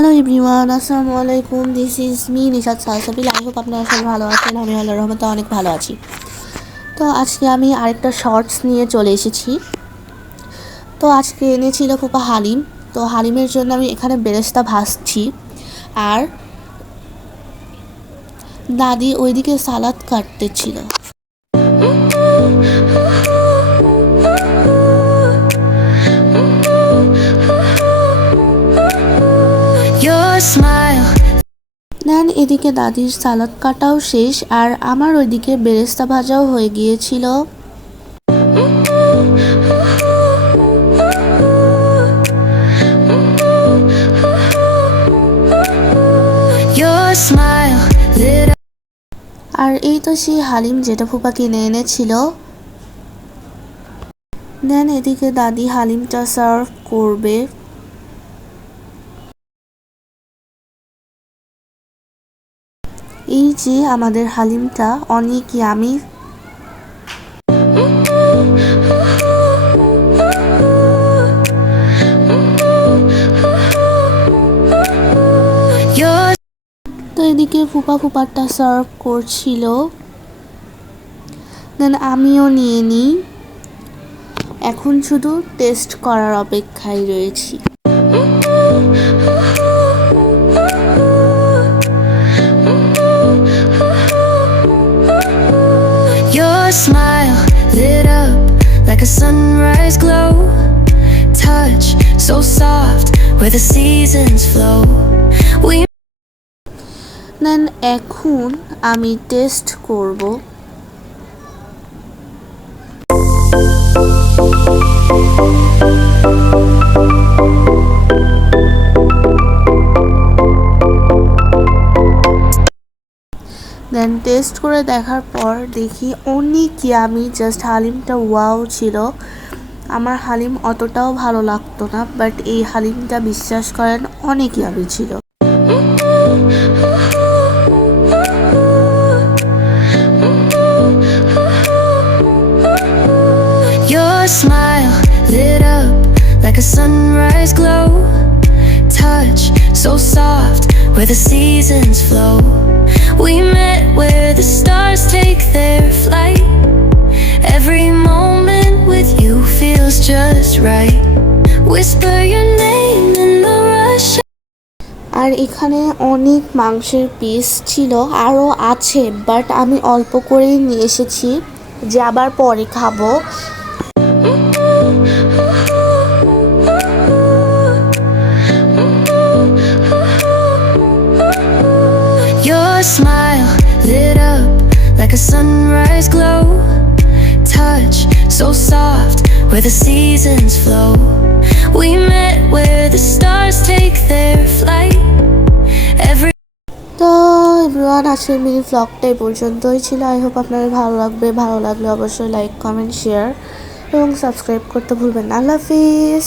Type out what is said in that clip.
Hello everyone, আসসালামু আলাইকুম। This is me Nishad Salsabil. I hope আপনারা সবাই ভালো আছেন। আমি আল্লাহর রহমতে অনেক ভালো আছি। তো আজকে আমি আরেকটা শর্টস নিয়ে চলে এসেছি। তো আজকে এনেছিল ফুপা হালিম। তো হালিমের জন্য আমি এখানে বেরেস্তা ভাজছি, আর দাদি ওইদিকে সালাদ কাটতেছিল। দেন এদিকে দাদির সালাদ কাটাও শেষ, আর আমার ওইদিকে বেরেস্তা ভাজাও হয়ে গিয়েছিল। আর এই তো সেই হালিম যেটা ফুপা কিনে এনেছিল। দেন এদিকে দাদি হালিমটা সার্ভ করবে। এই যে আমাদের হালিমটা অনেক ইয়ামি। তো এদিকে ফুপারটা সার্ভ করছিল। দেন আমিও নিয়ে নিই। এখন শুধু টেস্ট করার অপেক্ষায় রয়েছি। Smile lit up like a sunrise glow, touch so soft where the seasons flow. Then এখন আমি টেস্ট করব। দেন টেস্ট করে দেখার পর দেখি অনেক ইয়ামি। জাস্ট হালিমটা ওয়াও ছিল। আমার হালিম অতটাও ভালো লাগতো না, বাট এই হালিমটা বিশ্বাস করেন অনেক ইয়ামি ছিল। Your smile lit up like a sunrise glow, touch so soft where the seasons flow. We met where the stars take their flight. Every moment with you feels just right. Whisper your name in the rush. আর এখানে অনেক মাংসের piece ছিল, আরও আছে, but আমি অল্প করেই নিয়ে এসেছি যে আবার পরে খাবো। Your smile lit up like a sunrise glow, touch so soft where the seasons flow. We met where the stars take their flight. তো এভরিওয়ান, আজকের মিনি ভ্লগটা এই পর্যন্তই ছিল। আই হোপ আপনাদের ভালো লাগবে। ভালো লাগলে অবশ্যই লাইক, কমেন্ট, শেয়ার এবং সাবস্ক্রাইব করতে ভুলবেন না। আল্লাহ হাফিজ।